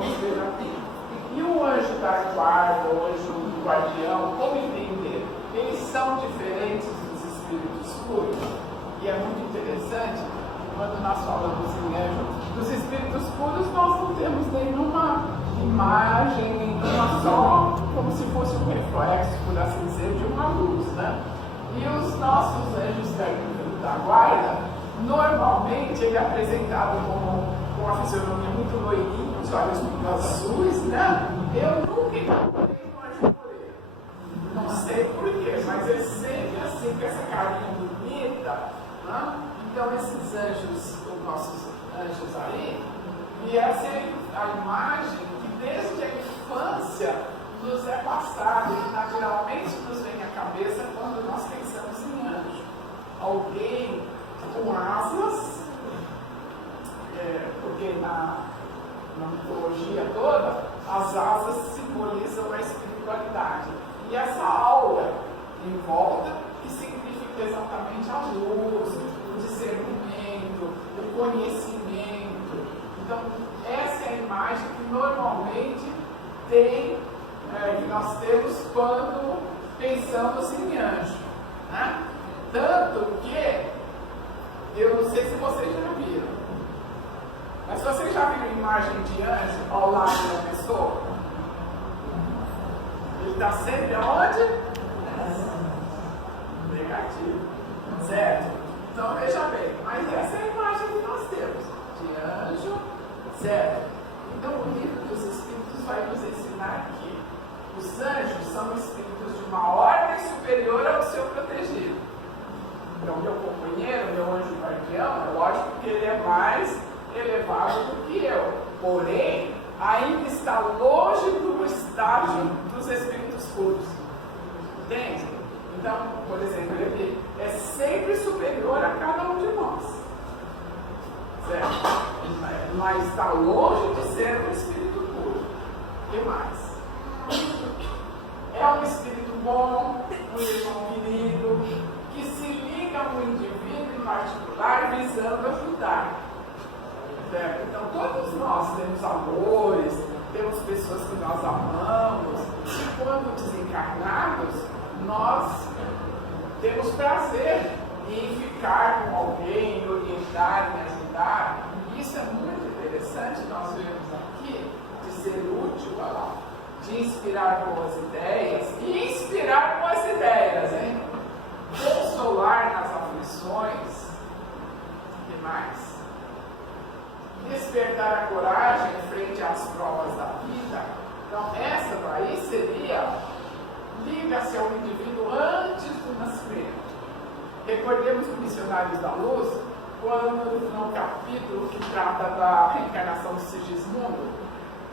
vamos ver aqui. E o anjo da guarda, o anjo do guardião, como entender? Eles são diferentes dos espíritos puros. E é muito interessante, quando nós falamos em anjo dos espíritos puros, nós não temos nenhuma imagem, nenhuma, só como se fosse um reflexo, por assim dizer, de uma luz, né? E os nossos anjos da guarda, normalmente ele é apresentado como com uma fisionomia muito loirinha, os olhos muito azuis, né? Eu nunca encontrei um anjo por ele. Não sei porquê, mas ele sempre assim, com essa carinha bonita, né? Então esses anjos, os nossos anjos aí, e essa é a imagem que desde a infância nos é passada e naturalmente nos vem à cabeça quando nós pensamos em anjo. Alguém com asas, porque na mitologia toda, as asas simbolizam a espiritualidade. E essa aura em volta, que significa exatamente a luz, o discernimento, o conhecimento. Então, essa é a imagem que normalmente que nós temos quando pensamos em anjo. Né? Tanto que, eu não sei se vocês já viram, mas vocês já viram imagem de anjo ao lado da pessoa? Ele está sempre aonde? Negativo. Certo? Então veja bem, mas essa é a imagem que nós temos de anjo, certo? Então o livro dos Espíritos vai nos ensinar que os anjos são espíritos de uma ordem superior ao seu protegido. Então meu companheiro, meu anjo guardião, é lógico que ele é mais elevado do que eu, porém ainda está longe do estágio dos espíritos puros. Entende? Então, por exemplo, ele é sempre superior a cada um de nós. Certo? Mas está longe de ser um espírito puro. O que mais? É um espírito bom, um irmão querido, que se liga a um indivíduo em particular visando ajudar. Certo? Então, todos nós temos amores, temos pessoas que nós amamos, e quando desencarnados, nós temos prazer em ficar com alguém, em orientar, em ajudar. E isso é muito interessante, nós vemos aqui, de ser útil, de inspirar boas ideias, e inspirar boas ideias, hein? Consolar nas aflições, o que mais? Despertar a coragem frente às provas da vida. Então, essa daí seria, liga-se ao indivíduo antes do nascimento. Recordemos os Missionários da Luz, quando no capítulo que trata da reencarnação do Sigismundo,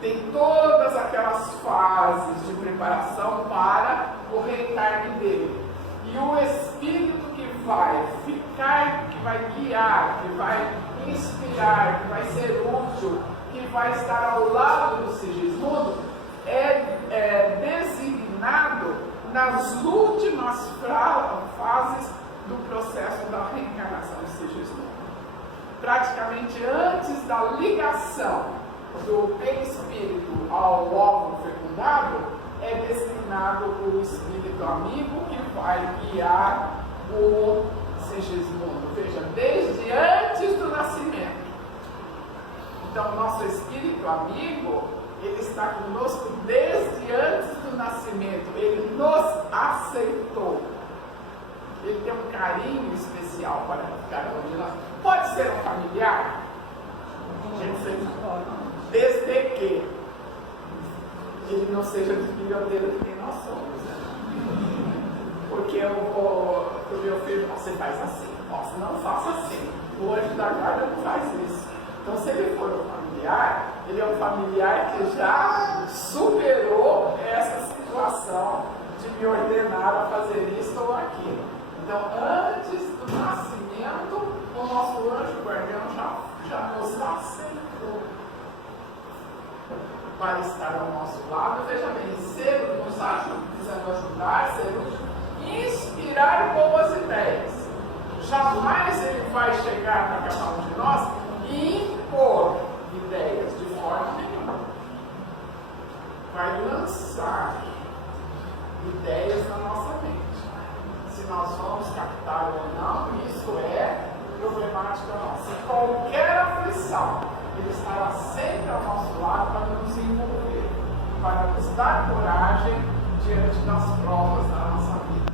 tem todas aquelas fases de preparação para o reencarne dele. E o espírito que vai ficar, que vai guiar, que vai inspirar, que vai ser útil, que vai estar ao lado do Sigismundo, é designado nas últimas fases do processo da reencarnação de Sigismundo. Praticamente antes da ligação do perispírito ao óvulo fecundado, é destinado o espírito amigo que vai guiar o Sigismundo. Veja, desde antes do nascimento. Então, nosso espírito amigo, ele está conosco desde antes do nascimento. Ele nos aceitou. Ele tem um carinho especial para ficar longe de nós. Pode ser um familiar? Desde que ele não seja filhoteiro de quem nós somos. Né? Porque o meu filho, você faz assim. Nossa, não faça assim. O anjo da guarda não faz isso. Então, se ele for um familiar, ele é um familiar que já superou essa situação de me ordenar a fazer isso ou aquilo. Então, antes do nascimento, o nosso anjo guardião já nos aceitou para estar ao nosso lado. Veja bem, ser nos visando ajudar, ser útil, inspirar boas ideias. Jamais ele vai chegar na cada um de nós e impor ideias de forma nenhuma. qualquer aflição, Ele estará sempre ao nosso lado para nos envolver, para nos dar coragem diante das provas da nossa vida.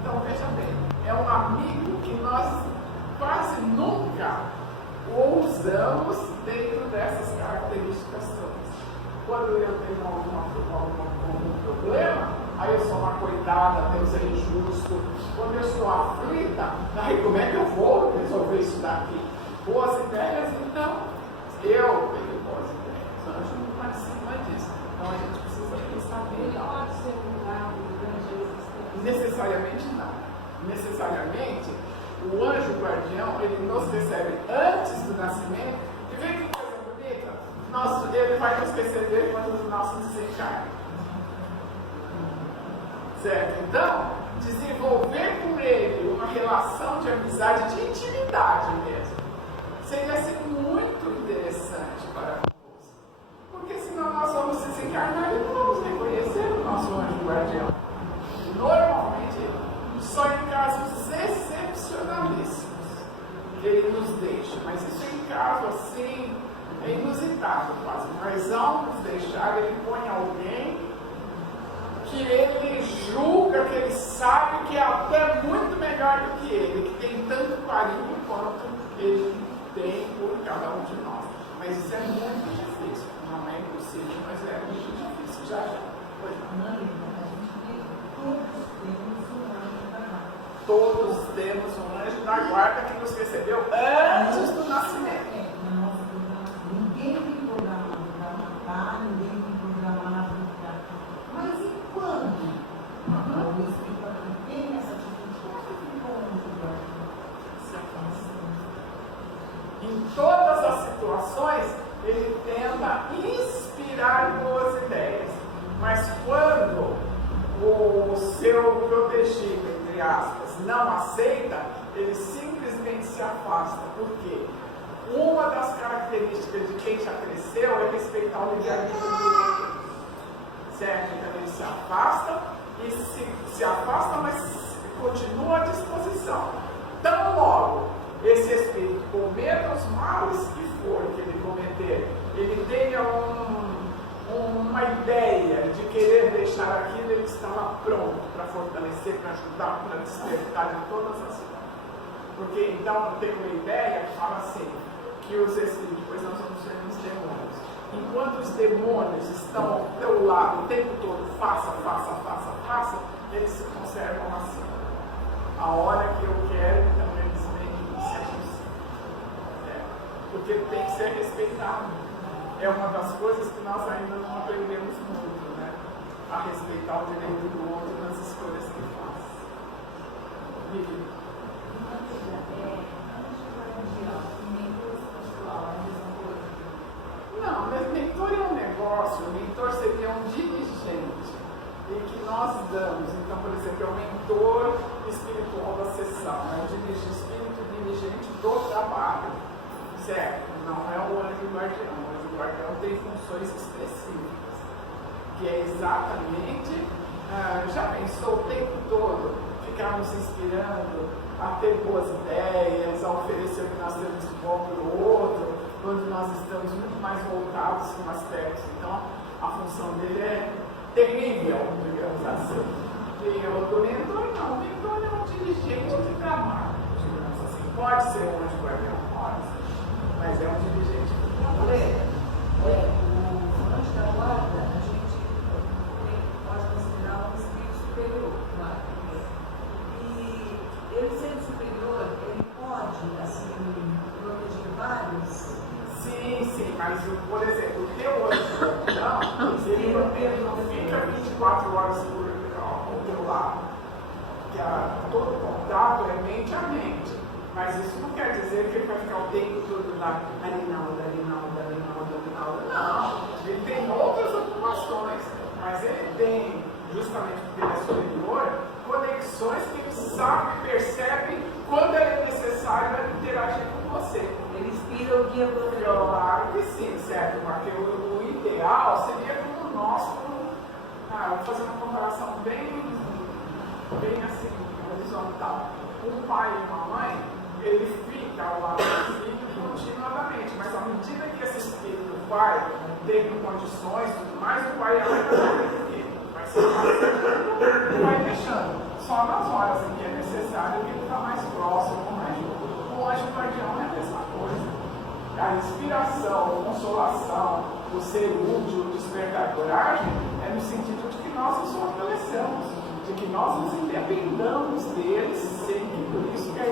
Então, veja bem, é um amigo que nós quase nunca o usamos dentro dessas características todas. Quando eu tenho algum problema, aí eu sou uma coitada, Deus é injusto. Quando eu estou aflita, aí como é que eu vou resolver isso daqui? Boas ideias, então, eu tenho boas ideias. O anjo não participa disso. Então a gente precisa pensar bem. Pode ser um lado grande existência? Necessariamente não. Necessariamente, o anjo guardião, ele nos recebe antes do nascimento. E vê que coisa bonita? Ele vai nos receber quando o nosso desencarne. Certo? Então, desenvolver com ele uma relação de amizade, de intimidade mesmo, seria ser muito interessante para nós. Porque senão nós vamos desencarnar e não vamos reconhecer o nosso anjo guardião. Normalmente, só em casos excepcionalíssimos que ele nos deixa, mas isso é em caso assim, é inusitado quase. Mas ao nos deixar, ele põe alguém que ele julga, que ele sabe que é até muito melhor do que ele, que tem tanto carinho quanto ele tem por cada um de nós. Mas isso é muito difícil, não é impossível, mas é muito difícil. Já. Pois não. Todos temos um anjo da guarda que nos recebeu antes do nascimento. Ninguém tem programado para matar, ninguém tem programado para. Mas e quando? O Espírito aqui tem essa atitude, como que fica o anjo da guarda? Em todas as situações, ele tenta inspirar boas ideias. Mas quando o seu protegido, entre aspas, não aceita, ele simplesmente se afasta. Por quê? Uma das características de quem já cresceu é respeitar o livre-arbítrio do outro. Certo? Então ele se afasta e se afasta, mas continua à disposição. Tão logo esse espírito cometa os males que for que ele cometer, ele tenha uma ideia de querer deixar aquilo, ele estava pronto para fortalecer, para ajudar, para despertar de todas as formas. Porque então eu tenho uma ideia que fala assim, que os espíritos, pois nós somos os demônios. Enquanto os demônios estão ao teu lado o tempo todo, faça, eles se conservam assim. A hora que eu quero, então eles vêm e se aproximam. Porque tem que ser respeitado. É uma das coisas que nós ainda não aprendemos muito, né? A respeitar o direito do outro nas escolhas que faz. Não, mas mentor é um negócio, mentor seria um dirigente e que nós damos. Então, por exemplo, é o mentor espiritual da sessão, é o espírito dirigente do trabalho, certo? Não é o anjo guardião. O anjo guardião tem funções específicas, que é exatamente, já pensou o tempo todo, ficar nos inspirando a ter boas ideias, a oferecer o que nós temos de bom para o outro, quando nós estamos muito mais voltados com aspectos. Então, a função dele é terrível, digamos assim. E o do mentor, não. O mentor é um dirigente de trabalho, digamos assim. Pode ser um anjo guardião, pode ser, mas é um dirigente de trabalho. O anjo da guarda, a gente pode considerar um espírito superior, claro. E ele sendo superior, ele pode, assim, proteger vários. Sim, mas, por exemplo, o teu anjo guardião, ele não fica 24 horas ao teu lado. Que todo contato é mente a mente. Mas isso não quer dizer que ele vai ficar o tempo todo lá, Arinalda. Não, ele tem outras ocupações, mas ele tem, justamente porque ele é superior, conexões que ele sabe e percebe quando é necessário interagir com você. Ele inspira o guia protetor. Claro que sim, certo? Porque o ideal seria como o nosso. Vou fazer uma comparação bem assim, horizontal. Um pai e uma mãe, ele fica ao lado do filho dentro de condições, tudo mais, o pai e a mãe vai ser passando e vai deixando. Só nas horas em que é necessário que ele está mais próximo, mais junto. O anjo guardião é a mesma coisa. A inspiração, a consolação, o ser útil, o despertar coragem, é no sentido de que nós nos fortalecemos, de que nós nos independamos deles, sempre por isso que é